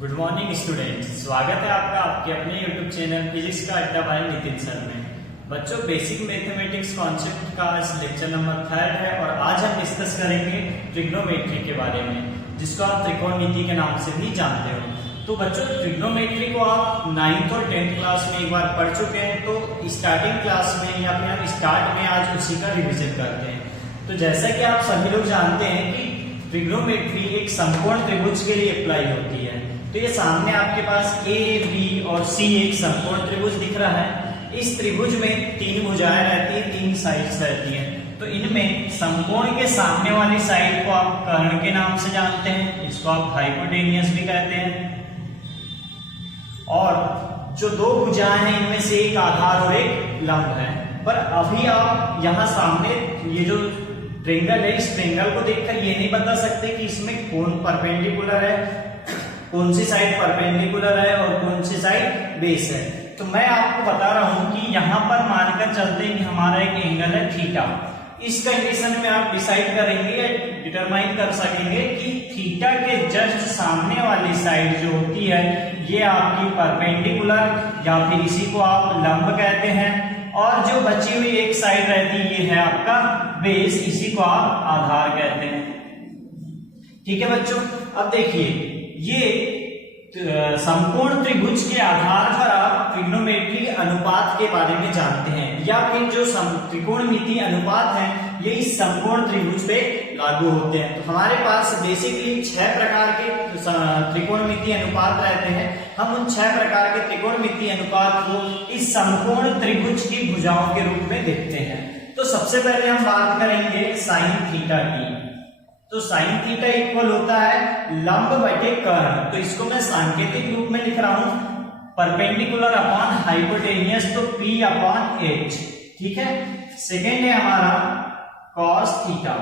Good morning students, स्वागत है आपका आपके अपने यूट्यूब चैनल फिजिक्स का अड्डा बाय नितिन सर में। बच्चों, बेसिक मैथमेटिक्स कॉन्सेप्ट का लेक्चर नंबर 3 है और आज हम डिस्कस करेंगे ट्रिग्नोमेट्री के बारे में, जिसको आप त्रिकोणमिति के नाम से भी जानते हो। तो बच्चों, ट्रिग्नोमेट्री को आप 9th और 10th क्लास में एक बार पढ़ चुके हैं, तो स्टार्टिंग क्लास में या फिर हम स्टार्ट में आज उसी का रिविजन करते हैं। तो जैसा कि आप सभी लोग जानते हैं कि ट्रिग्नोमेट्री एक समकोण त्रिभुज के लिए अप्लाई होती है। तो ये सामने आपके पास ए, बी और सी एक समकोण त्रिभुज दिख रहा है। इस त्रिभुज में 3 भुजाएं रहती हैं, 3 साइड्स रहती हैं। तो इनमें समकोण के सामने वाली साइड को आप कर्ण के नाम से जानते हैं, इसको आप हाइपोटेनियस भी कहते हैं। और जो 2 भुजाएं हैं, इनमें से एक आधार और एक लंब है। पर अभी आप यहाँ सामने ये जो ट्रेंगल है, इस ट्रेंगल को देखकर ये नहीं बता सकते कि इसमें कौन परपेंडिकुलर है, कौन सी साइड परपेंडिकुलर है और कौन सी साइड बेस है। तो मैं आपको बता रहा हूं कि यहां पर मानकर चलते हैं कि हमारा एक एंगल है थीटा। इस कंडीशन में आप डिसाइड करेंगे या डिटरमाइन कर सकेंगे कि थीटा के जस्ट सामने वाली साइड जो होती है ये आपकी परपेंडिकुलर या फिर इसी को आप लंब कहते हैं, और जो बची हुई एक साइड रहती है ये है आपका बेस, इसी को आप आधार कहते हैं। ठीक है बच्चों, अब देखिए ये समकोण त्रिभुज के आधार पर आप ट्रिग्नोमेट्री अनुपात के बारे में जानते हैं, या फिर जो त्रिकोणमिति अनुपात है ये इस समकोण त्रिभुज पे लागू होते हैं। तो हमारे पास बेसिकली 6 प्रकार के त्रिकोणमिति अनुपात रहते हैं। हम उन 6 प्रकार के त्रिकोणमिति अनुपात को इस समकोण त्रिभुज की भुजाओं के रूप में देखते हैं। तो सबसे पहले हम बात करेंगे साइन थीटा की। तो साइन थीटा इक्वल होता है लंब बटे कर्ण। तो इसको मैं सांकेतिक रूप में लिख रहा हूं, परपेंडिकुलर अपॉन हाइपोटेनियस, तो P अपॉन H। ठीक है। सेकेंड है हमारा cos theta.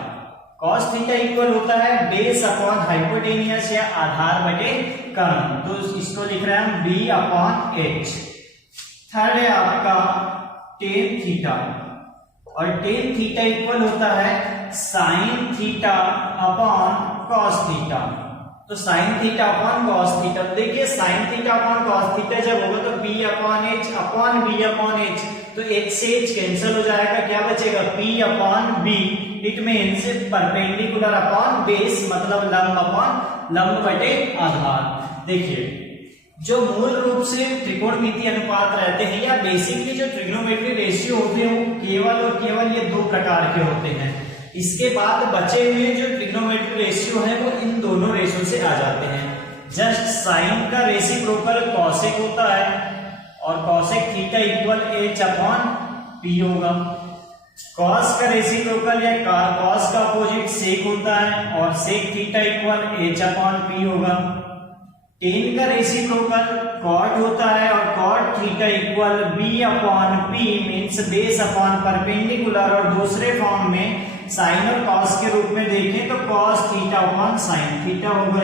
Cos theta equal होता है बेस अपॉन हाइपोटेनियस या आधार बटे कर्ण, तो इसको लिख रहे हैं हम B अपॉन H। थर्ड है आपका टेन थीटा, और टेन थीटा इक्वल होता है sine theta upon cos theta. तो sine theta upon cos theta, देखिए sine theta upon cos theta जब होगा तो P upon H upon B upon H, तो H से H कैंसिल हो जाएगा, क्या बचेगा P upon B। It means perpendicular upon base, मतलब लंब अपॉन लंब बटे आधार। देखिए जो मूल रूप से त्रिकोणमिति अनुपात रहते हैं या बेसिकली जो ट्रिग्नोमेट्री रेशियो होते हैं वो केवल और केवल ये 2 प्रकार के होते हैं। इसके बाद बचे हुए जो ट्रिग्नोमेट्री रेशियो है वो इन दोनों रेशियो से आ जाते हैं। जस्ट साइन का रेसिप्रोकल कॉसेक होता है, और cosec theta equal H upon P होगा। कॉस का रेसिप्रोकल या कॉस का अपोजिट सेक होता है, और sec theta equal H upon P होगा। टेन का रेसिप्रोकल कॉट होता है, और cot theta equal B upon P means base upon perpendicular, और दूसरे फॉर्म में साइन और कॉस के रूप में देखें तो cos theta upon sine theta होगा।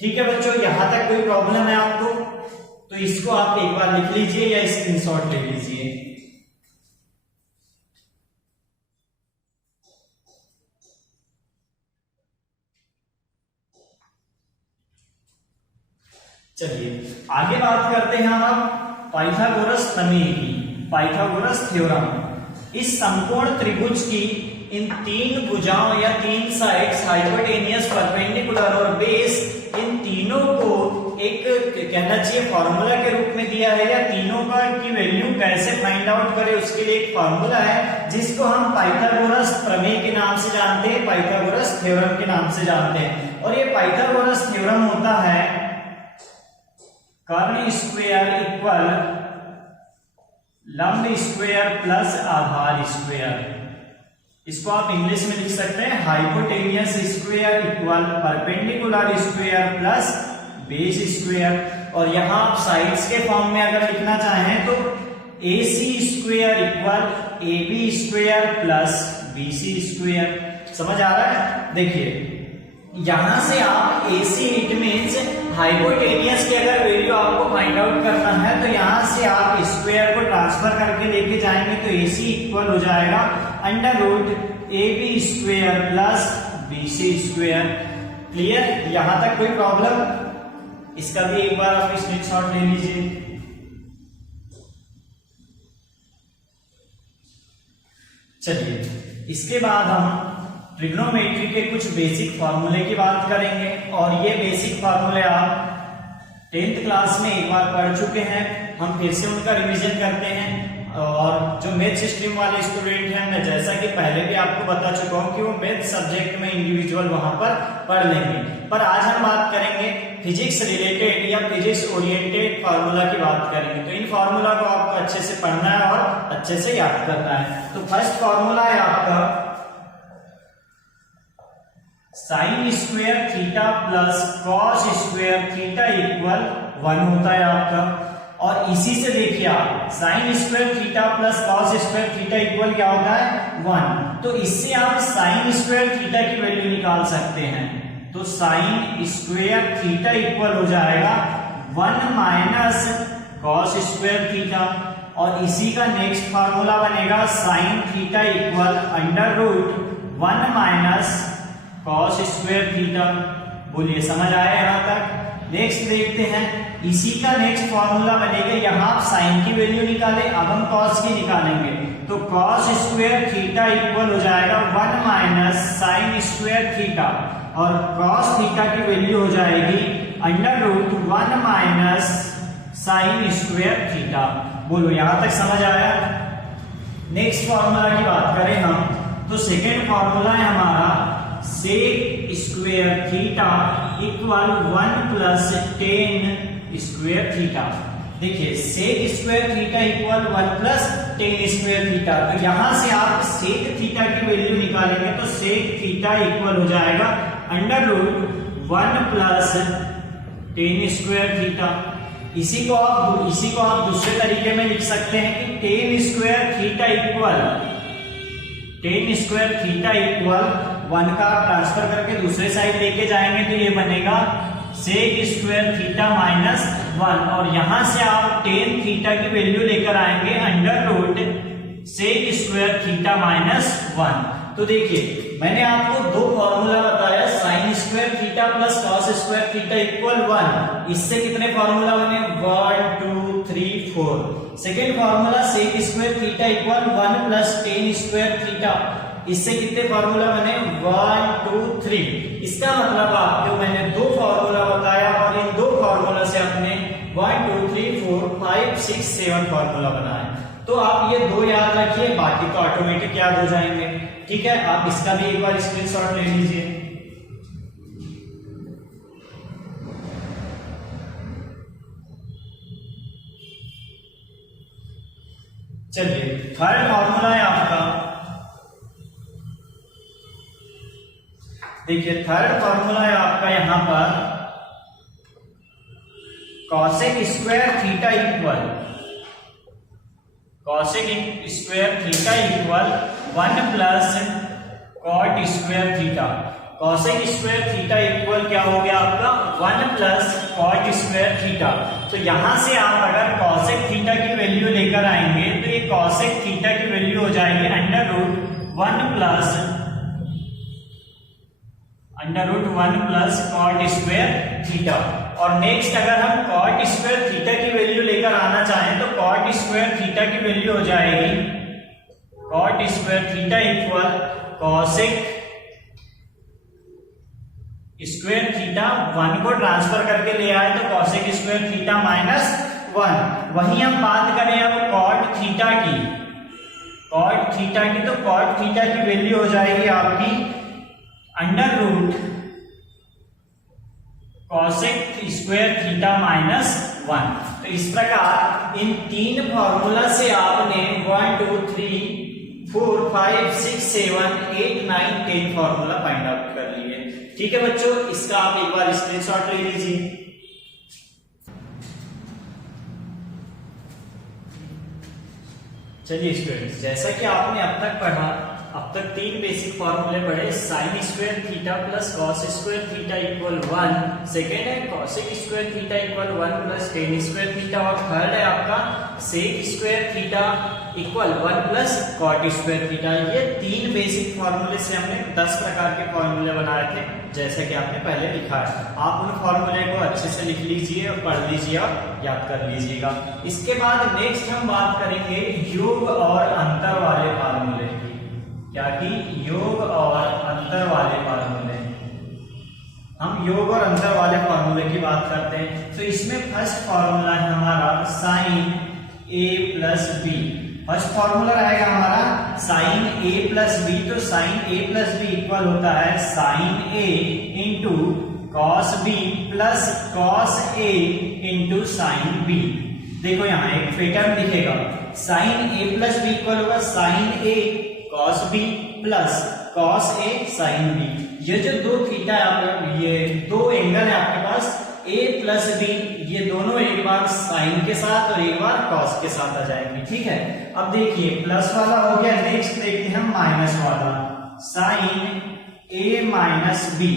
ठीक है बच्चों, यहां तक कोई प्रॉब्लम है आपको? तो इसको आप एक बार लिख लीजिए या स्क्रीनशॉट ले लीजिए। चलिए आगे बात करते हैं हम पाइथागोरस प्रमेय की, पाइथागोरस थ्योरम। इस समकोण त्रिभुज की इन 3 भुजाओं या 3 साइड्स हाइपोटेनियस, परपेंडिकुलर और बेस, इन तीनों को एक कहना चाहिए फॉर्मूला के रूप में दिया है, या तीनों का की वैल्यू कैसे फाइंड आउट करें उसके लिए एक फॉर्मूला है, जिसको हम पाइथागोरस प्रमेय के नाम से जानते हैं, पाइथागोरस थ्योरम के नाम से जानते हैं। और ये पाइथागोरस थ्योरम होता है कर्ण स्क्वायर इक्वल लंब स्क्वायर प्लस आधार स्क्वायर। इसको आप इंग्लिश में लिख सकते हैं hypotenuse square equal perpendicular square plus base square. और यहां आप साइड्स के फॉर्म में अगर लिखना चाहें तो AC square equal AB square plus BC square. समझ आ रहा है? देखिए यहां से आप AC इट मींस हाइपोटेनियस की अगर वैल्यू आपको फाइंड आउट करना है तो यहां से आप स्क्वायर को ट्रांसफर करके लेके जाएंगे, तो AC इक्वल हो जाएगा under root AB square plus BC square. Clear? यहां तक कोई प्रॉब्लम? इसका भी एक बार आप स्क्रीनशॉट ले लीजिए। चलिए इसके बाद हम ट्रिग्नोमेट्री के कुछ बेसिक फार्मूले की बात करेंगे, और ये बेसिक फार्मूले आप 10th क्लास में एक बार पढ़ चुके हैं, हम फिर से उनका रिवीजन करते हैं। और जो मैथ स्ट्रीम वाले स्टूडेंट हैं, मैं जैसा कि पहले भी आपको बता चुका हूं कि वो मैथ सब्जेक्ट में इंडिविजुअल वहां पर पढ़ लेंगे, पर आज हम बात करेंगे फिजिक्स रिलेटेड या फिजिक्स ओरिएंटेड फार्मूला की बात करेंगे। तो इन फार्मूला को आपको अच्छे से पढ़ना है और अच्छे से याद करना है। तो फर्स्ट फार्मूला है आपका sign square theta plus cos square theta equal 1 होता है आपका। और इसी से देखिए आप sign square theta plus cos square theta equal क्या होता है 1। तो इससे आप साइन स्क्वायर थीटा की वैल्यू निकाल सकते हैं। तो साइन स्क्वायर थीटा इक्वल हो जाएगा 1 माइनस कॉस स्क्वायर थीटा। और इसी का नेक्स्ट फार्मूला बनेगा sine theta equal under root 1 minus cos square theta. बोलिए समझ आया यहां तक? नेक्स्ट देखते हैं, इसी का नेक्स्ट फार्मूला बनेगा, यहां आप साइन की वैल्यू निकाले, अब हम कॉस की निकालेंगे। तो कॉस स्क्वायर थीटा इक्वल हो जाएगा 1 माइनस साइन स्क्वायर थीटा, और कॉस थीटा की वैल्यू हो जाएगी under root 1 minus sine square theta. बोलो यहां तक समझ आया? नेक्स्ट फार्मूला की बात करें हम, तो सेकेंड फार्मूला है हमारा sec square theta equal 1 plus tan square theta. देखिए sec square theta equal 1 plus tan square theta. तो यहां से आप सेक थीटा की वैल्यू निकालेंगे, तो सेक थीटा इक्वल हो जाएगा under root 1 plus tan square theta. इसी को आप दूसरे तरीके में लिख सकते हैं कि टेन स्क्वायर थीटा इक्वल 1 का ट्रांसफर करके दूसरे साइड लेके जाएंगे, तो ये बनेगा सेक स्क्वायर थीटा माइनस 1। और यहां से आप टेन थीटा की वैल्यू लेकर आएंगे under root sec square theta minus 1। तो देखिए मैंने आपको दो फॉर्मूला बताया, sine square theta plus cos square theta equal 1। इससे कितने फॉर्मूला बने? 1 2 3 4। Second formula sec square theta equal 1 plus tan square theta. इससे कितने फार्मूला बने? 1 2 3। इसका मतलब आपको मैंने दो फार्मूला बताया, और इन दो फार्मूला से आपने 1 2 3 4 5 6 7 फार्मूला बनाए। तो आप ये दो याद रखिए, बाकी तो ऑटोमेटिक याद हो जाएंगे। ठीक है, आप इसका भी एक बार स्क्रीनशॉट ले लीजिए। चलिए थर्ड फार्मूला है आपका, देखिए थर्ड फार्मूला है आपका यहां पर cosec square theta equal 1 plus cot square theta. Cosec square theta equal क्या हो गया आपका? 1 प्लस कॉट स्क्वायर थीटा। तो यहां से आप अगर कॉसेक थीटा की वैल्यू लेकर आएंगे, तो ये कॉसेक थीटा की वैल्यू हो जाएगी under root 1 plus cot square theta. और नेक्स्ट अगर हम कॉट स्क्वायर थीटा की वैल्यू लेकर आना चाहें, तो कॉट स्क्वायर थीटा की वैल्यू हो जाएगी cot square theta equal cosec square theta. 1 को ट्रांसफर करके ले आए तो कॉसेक स्क्वायर थीटा माइनस 1। वहीं हम बात करें अब कॉट थीटा की, तो कॉट थीटा की वैल्यू हो जाएगी आपकी under root cosec square theta minus 1। तो इस प्रकार इन तीन फॉर्मूला से आपने 1 2 3 4 5 6 7 8 9 10 फॉर्मूला फाइंड आउट कर लिए। ठीक है बच्चों, इसका आप एक बार स्क्रीनशॉट ले लीजिए। चलिए स्टूडेंट्स, जैसा कि आपने अब तक पढ़ा, अब तक तीन बेसिक फॉर्मूले पढ़े, sine square theta plus cos square theta equal 1, second है cosec square theta equal 1 plus tan square theta, और थर्ड है आपका sec square theta equal 1 plus cot square theta. ये 3 बेसिक फॉर्मूले से हमने 10 प्रकार के फॉर्मूले बनाए थे, जैसे कि आपने पहले लिखा है। आप उन फॉर्मूले को अच्छे से लिख लीजिए और पढ़ लीजिए और याद कर लीजिएगा। इसके बाद नेक्स्ट हम बात करेंगे योग और अंतर वाले फॉर्मूले की। क्या कि योग और अंतर वाले फॉर्मूले। हम योग और अंतर वाले फॉर्मूले की बात करते हैं, तो इसमें फर्स्ट फॉर्मूला है हमारा sine a plus B. First formula रहेगा हमारा साइन a प्लस बी। तो sine a plus B equal होता है sine a into cos B plus cos a into sine B. देखो यहाँ एक पैटर्न दिखेगा, sine a plus B equal होगा sine a cos B plus cos a sine B. ये जो दो थीटा है, ये दो एंगल है आपके पास a प्लस बी, ये दोनों एक बार साइन के साथ और एक बार कॉस के साथ आ जाएंगे। ठीक है, अब देखिए प्लस वाला हो गया, नेक्स्ट देखते हैं माइनस वाला, sine a minus b.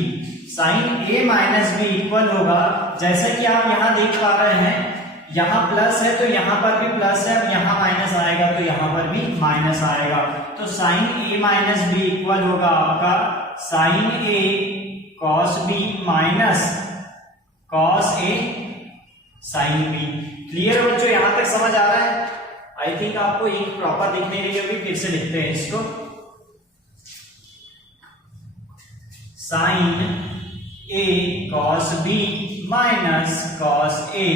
Sine a minus b equal होगा, जैसे कि आप यहाँ देख पा रहे हैं, यहाँ प्लस है तो यहाँ पर भी प्लस है, अब यहाँ माइनस आएगा तो यहाँ पर भी माइनस आएगा। तो sine a minus b equal होगा आपका sine a cos B minus cos a sine b. Clear बच्चों, यहां तक समझ आ रहा है? आई थिंक आपको एक प्रॉपर दिखने के लिए भी फिर से लिखते हैं इसको, sine a cos b minus cos a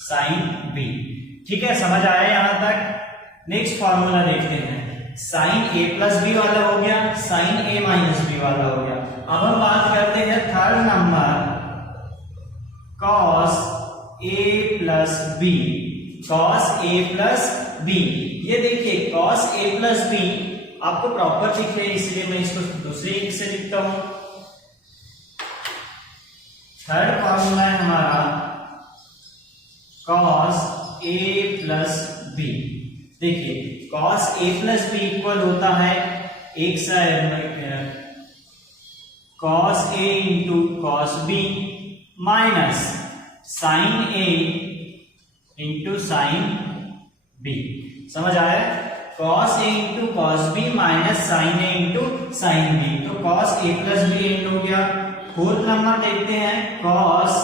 sine b। ठीक है, समझ आया यहां तक? नेक्स्ट फॉर्मूला देखते हैं, साइन a प्लस बी वाला हो गया, साइन a माइनस बी वाला हो गया। अब हम बात करते हैं third number, cos a plus b. Cos a plus b, ये देखिए कॉस a प्लस बी आपको प्रॉपर दिख रहे, इसलिए मैं इसको दूसरे इंक से लिखता हूं। थर्ड फॉर्मूला है हमारा कॉस a प्लस बी। देखिए cos a plus B equal होता है एक side cos a into cos B minus sine a into sine B. समझ आया? Cos a into cos B minus sine a into sine B. तो cos a plus B end हो गया। Fourth number देखते हैं, cos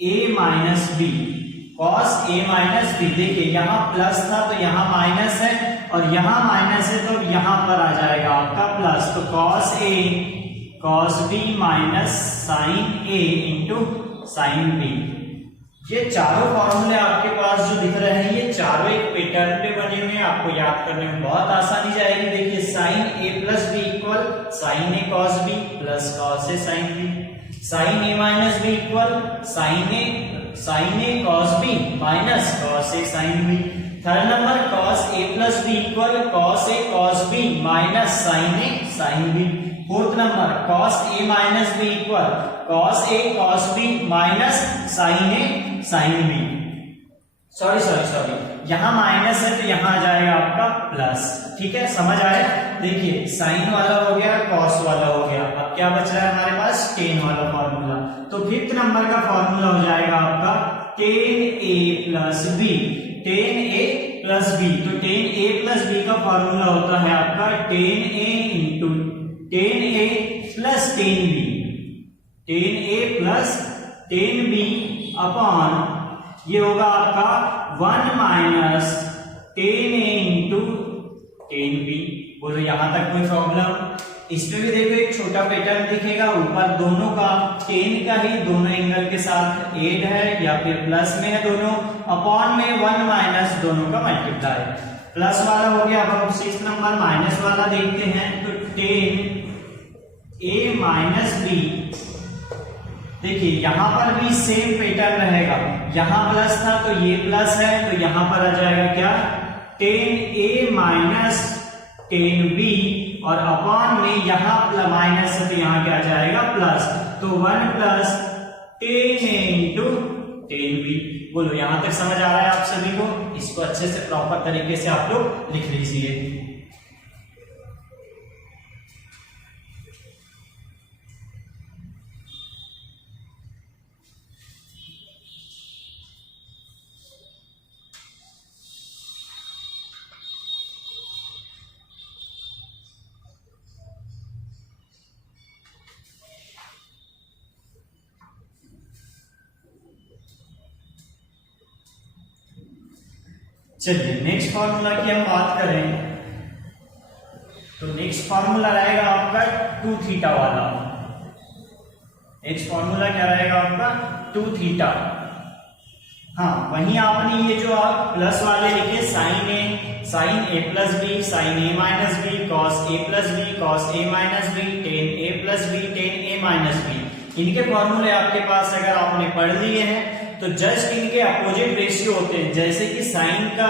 a minus B. Cos a minus B, देखिए यहाँ plus था तो यहाँ माइनस है, और यहाँ माइनस है तो यहाँ पर आ जाएगा आपका प्लस। तो cos a cos B minus sine a into sine B. ये चारों फॉर्मूले आपके पास जो दिख रहे हैं, ये चारों एक पैटर्न पे बने हुए हैं, आपको याद करने में बहुत आसानी जाएगी। देखिए sine a plus B equal sine a cos B plus cos a sine b. Sine a minus b equal sine a cos B minus cos a sine b. Third number cos a plus B equal cos a cos B minus sine a sine b. Fourth number cos a minus b equal cos a cos B minus sine a sine b. Sorry, यहाँ minus है तो यहाँ आ जाएगा आपका plus. ठीक है, समझ आया? देखिए साइन वाला हो गया, कॉस वाला हो गया, अब क्या बच रहा है हमारे पास? टेन वाला फॉर्मूला। तो फिफ्थ नंबर का फॉर्मूला हो जाएगा आपका टेन ए प्लस बी। टेन ए प्लस बी, तो टेन ए प्लस बी का फॉर्मूला होता है आपका टेन ए इंटू टेन ए प्लस टेन बी। टेन ए प्लस टेन बी अपॉन ये होगा आपका 1 माइनस टेन ए इंटू टेन बी। बोलो यहां तक कोई प्रॉब्लम? इसमें भी देखो एक छोटा पैटर्न दिखेगा, ऊपर दोनों का टेन का ही दोनों एंगल के साथ एड है या फिर प्लस में है दोनों, अपॉन में 1 माइनस दोनों का मल्टीप्लाई। प्लस वाला हो गया। अब हम 6 नंबर माइनस वाला देखते हैं, तो टेन ए माइनस बी। देखिए यहां पर भी सेम पैटर्न रहेगा, यहां प्लस था तो ये प्लस है, तो यहां पर आ जाएगा क्या? टेन ए माइनस टेन बी, और अपॉन में यहां माइनस है तो यहां क्या आ जाएगा? प्लस। तो 1 प्लस टेन ए इंटू टेन बी। बोलो यहां तक समझ आ रहा है आप सभी को? इसको अच्छे से प्रॉपर तरीके से आप लोग लिख लीजिए। चलिए नेक्स्ट फॉर्मूला की हम बात करें तो नेक्स्ट फॉर्मूला रहेगा आपका 2 थीटा वाला। नेक्स्ट फॉर्मूला क्या रहेगा आपका 2 थीटा। हाँ, वहीं आपने ये जो आप प्लस वाले लिखे sign A plus B, sign A minus B, cos A plus b, cos A minus B, ten A plus B, ten A minus B, इनके फॉर्मूले आपके पास अगर आपने पढ़ लिए हैं तो जस्ट इनके अपोजिट रेशियो होते हैं। जैसे कि साइन का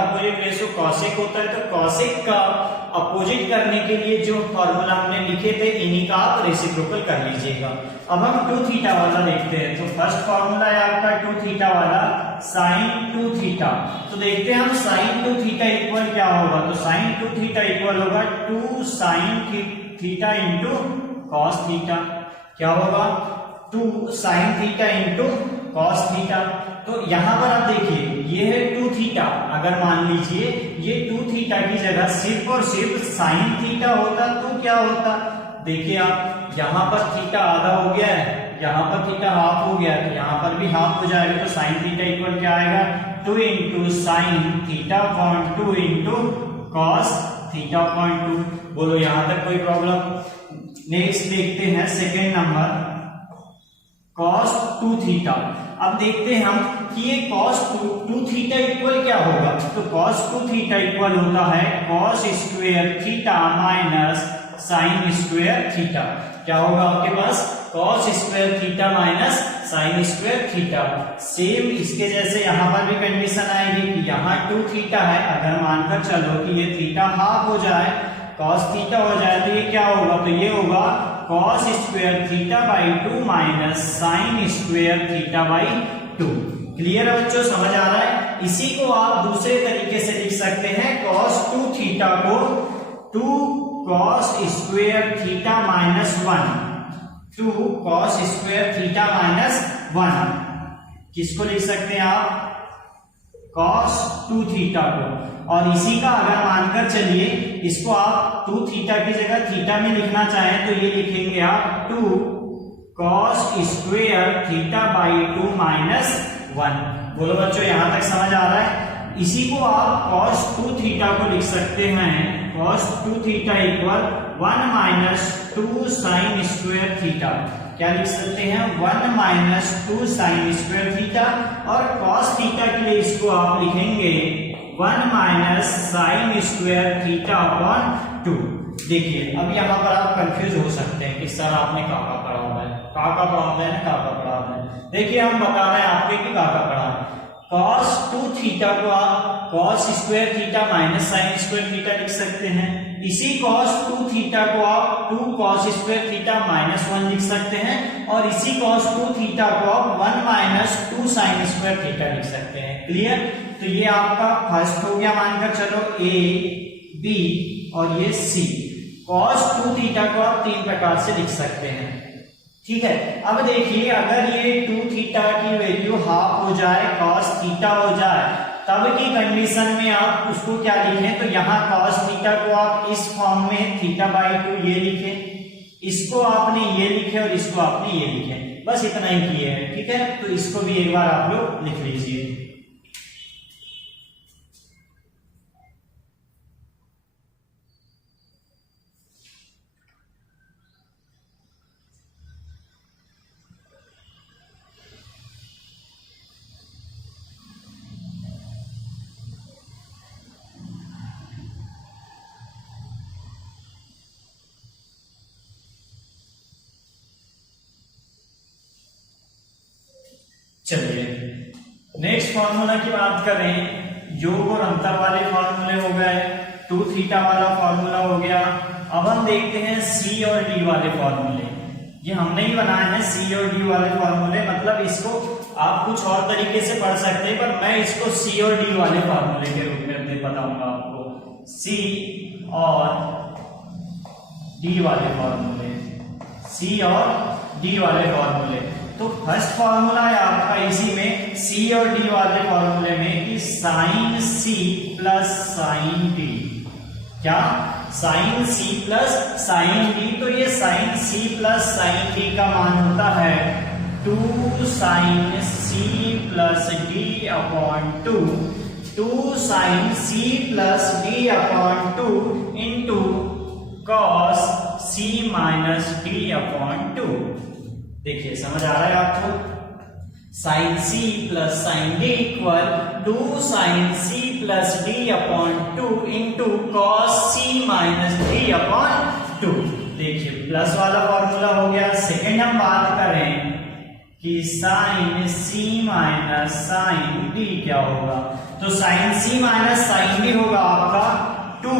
अपोजिट रेशियो कॉसेक होता है, तो कॉसेक का अपोजिट करने के लिए जो फॉर्मूला हमने लिखे थे इन्हीं का आप रेसिप्रोकल कर लीजिएगा। अब हम 2 थीटा वाला देखते हैं। तो फर्स्ट फॉर्मूला है आपका 2 थीटा वाला, साइन 2 थीटा। तो देखते हैं हम साइन 2 थीटा इक्वल क्या होगा। तो साइन 2 थीटा इक्वल होगा 2 sine theta into cos theta. क्या होगा 2 sine theta into cos theta. तो यहां पर आप देखिए ये है 2 थीटा। अगर मान लीजिए ये 2 थीटा की जगह सिर्फ और सिर्फ साइन थीटा होता तो क्या होता। देखिए आप यहां पर थीटा आधा हो गया है, यहां पर थीटा हाफ हो गया, तो यहां पर भी हाफ हो जाएगा। तो साइन थीटा इक्वल क्या आएगा 2 into sign theta upon 2 into cos theta upon 2। बोलो यहां तक कोई प्रॉब्लम। नेक्स्ट देखते हैं सेकेंड नंबर cos 2 थीटा। अब देखते हैं हम कि ये cos 2 थीटा इक्वल क्या होगा। तो cos 2 थीटा इक्वल होता है cos square theta minus sine square theta. क्या होगा आपके पास cos square theta minus sine square theta. Same इसके जैसे यहाँ पर भी कंडीशन आएगी कि यहाँ 2 थीटा है, अगर मानकर चलो कि ये थीटा हाफ हो जाए, cos थीटा हो जाए, तो ये क्या होगा। तो ये होगा cos square theta by 2 minus sine square theta by 2। Clear है बच्चों, समझ आ रहा है। इसी को आप दूसरे तरीके से लिख सकते हैं cos 2 थीटा को 2 cos square theta minus 1, 2 cos square theta minus 1। किसको लिख सकते हैं आप cos 2 थीटा को। और इसी का अगर मानकर चलिए इसको आप 2 थीटा की जगह थीटा में लिखना चाहें तो ये लिखेंगे आप 2 cos square theta by 2 minus 1। बोलो बच्चों यहां तक समझ आ रहा है। इसी को आप cos 2 थीटा को लिख सकते हैं cos 2 theta equal 1 minus 2 sign square theta. क्या लिख सकते हैं 1 माइनस 2 साइन स्क्वायर थीटा। और cos थीटा के लिए इसको आप लिखेंगे 1 minus sine square theta upon 2। देखिए अब यहाँ पर आप कंफ्यूज हो सकते हैं कि सर आपने काका पढ़ा हुआ है, काका पढ़ा हुआ है ना, काका पढ़ा हुआ है। देखिए हम बता रहे हैं आपके कि काका पढ़ा है। cos 2 थीटा को आप cos square theta minus sine square theta लिख सकते हैं। इसी cos 2 थीटा को आप 2 cos स्क्वायर थीटा माइनस 1 लिख सकते हैं। और इसी cos 2 थीटा को आप 1 माइनस 2 साइन स्क्वायर थीटा लिख सकते हैं। क्लियर। तो ये आपका फर्स्ट हो गया, मानकर चलो A, B और ये C। cos 2 थीटा को आप 3 प्रकार से लिख सकते हैं। ठीक है। अब देखिए अगर ये 2 थीटा की वैल्यू हाफ हो जाए, cos थीटा हो जाए, तब की कंडीशन में आप उसको क्या लिखें। तो यहाँ cos थीटा को आप इस फॉर्म में थीटा बाई 2 ये लिखे, इसको आपने ये लिखे और इसको आपने ये लिखे, बस इतना ही किए हैं। ठीक है। तो इसको भी एक बार आप लोग लिख लीजिए। चलिए नेक्स्ट फॉर्मूला की बात करें। योग और अंतर वाले फॉर्मूले हो गए, 2 थीटा वाला फॉर्मूला हो गया। अब हम देखते हैं C और D वाले फॉर्मूले। ये हमने ही बनाए हैं C और D वाले फॉर्मूले, मतलब इसको आप कुछ और तरीके से पढ़ सकते हैं, पर मैं इसको C और D वाले फॉर्मूले के रूप में बताऊंगा आपको। C और D वाले फॉर्मूले, C और D वाले फॉर्मूले। तो फर्स्ट फॉर्मूला है आपका इसी में C और D वाले फॉर्मूले में कि sign C plus sign D। क्या sign C plus sign D। तो ये sign C plus sign D का मान होता है 2 sign C plus D upon 2। 2 sin c plus d upon 2 into cos c minus d upon 2। देखिए समझ आ रहा है आपको, sin c plus sin d equal 2 sin c plus d upon 2 into cos c minus d upon 2। देखिए plus वाला formula हो गया। Second हम बात करें कि sin c minus sin d क्या होगा, तो sin c minus sin d होगा आपका 2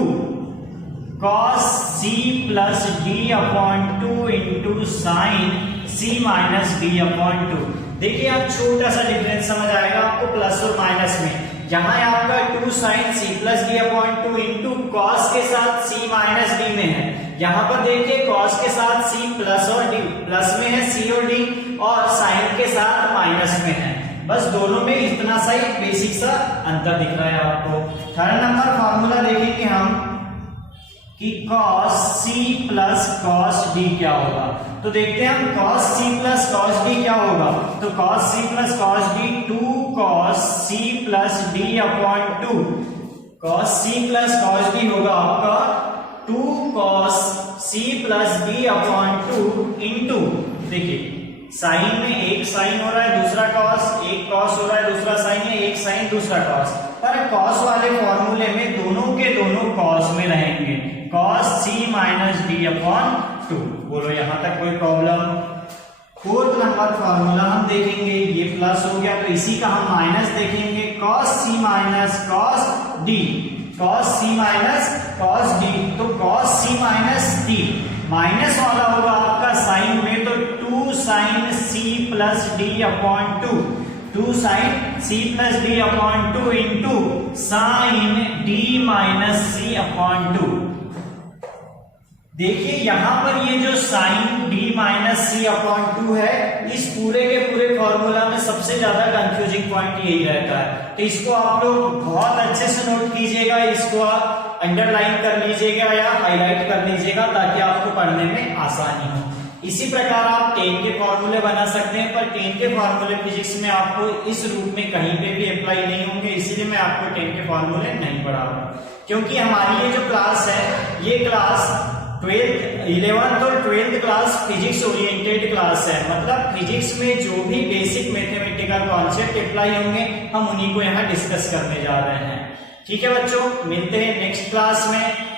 cos c plus d upon 2 into sin c minus d upon 2। देखिए आप छोटा सा डिफरेंस समझ आएगा आपको प्लस और माइनस में। यहाँ आपका 2 sin c plus d upon 2 into cos के साथ c माइनस d में है। यहाँ पर देखिए कॉस के साथ c प्लस और d, प्लस में है c और d, और साइन के साथ माइनस में है। बस दोनों में इतना सा ही बेसिक सा अंतर दिख रहा है आपको। थर्ड नंबर फॉर्मूला देखेंगे हम कि cos c plus cos d क्या होगा, तो देखते हैं हम cos c plus cos d क्या होगा, तो cos c plus cos d 2 cos c plus d upon 2, cos c plus cos d होगा आपका 2 cos c plus d upon 2 into, देखिए साइन में एक साइन हो रहा है दूसरा कॉस, एक कॉस हो रहा है दूसरा साइन है, एक साइन दूसरा कॉस, पर कॉस वाले फॉर्मूले में दोनों के दोनों कॉस में रहेंगे, cos c minus d upon 2। बोलो यहां तक कोई प्रॉब्लम। फोर्थ नंबर फॉर्मूला हम देखेंगे, ये प्लस हो गया तो इसी का हम माइनस देखेंगे, cos c minus cos d, cos c minus cos d, तो cos c minus d minus वाला होगा आपका साइन में, तो 2 sin c plus d upon 2, 2 sin c plus d upon 2 into sine d minus c upon 2। देखिए यहां पर ये जो sine d minus c upon 2 है, इस पूरे के पूरे फॉर्मूला में सबसे ज्यादा कंफ्यूजिंग पॉइंट यही रहता है, तो इसको आप लोग बहुत अच्छे से नोट कीजिएगा, इसको आप अंडरलाइन कर लीजिएगा या हाईलाइट कर लीजिएगा ताकि आपको पढ़ने में आसानी हो। इसी प्रकार आप टेन के फॉर्मूले बना सकते हैं, पर टेन के फॉर्मूले फिजिक्स में आपको इस रूप में कहीं पे भी अप्लाई नहीं होंगे, इसीलिए मैं आपको टेन के फॉर्मूले नहीं पढ़ा रहा हूं, क्योंकि हमारी ये जो क्लास है ये क्लास 11th और 12th class physics oriented class है, मतलब फिजिक्स में जो भी बेसिक मैथमेटिकल कॉन्सेप्ट अप्लाई होंगे हम उन्हीं को यहाँ डिस्कस करने जा रहे हैं। ठीक है बच्चों, मिलते हैं नेक्स्ट क्लास में।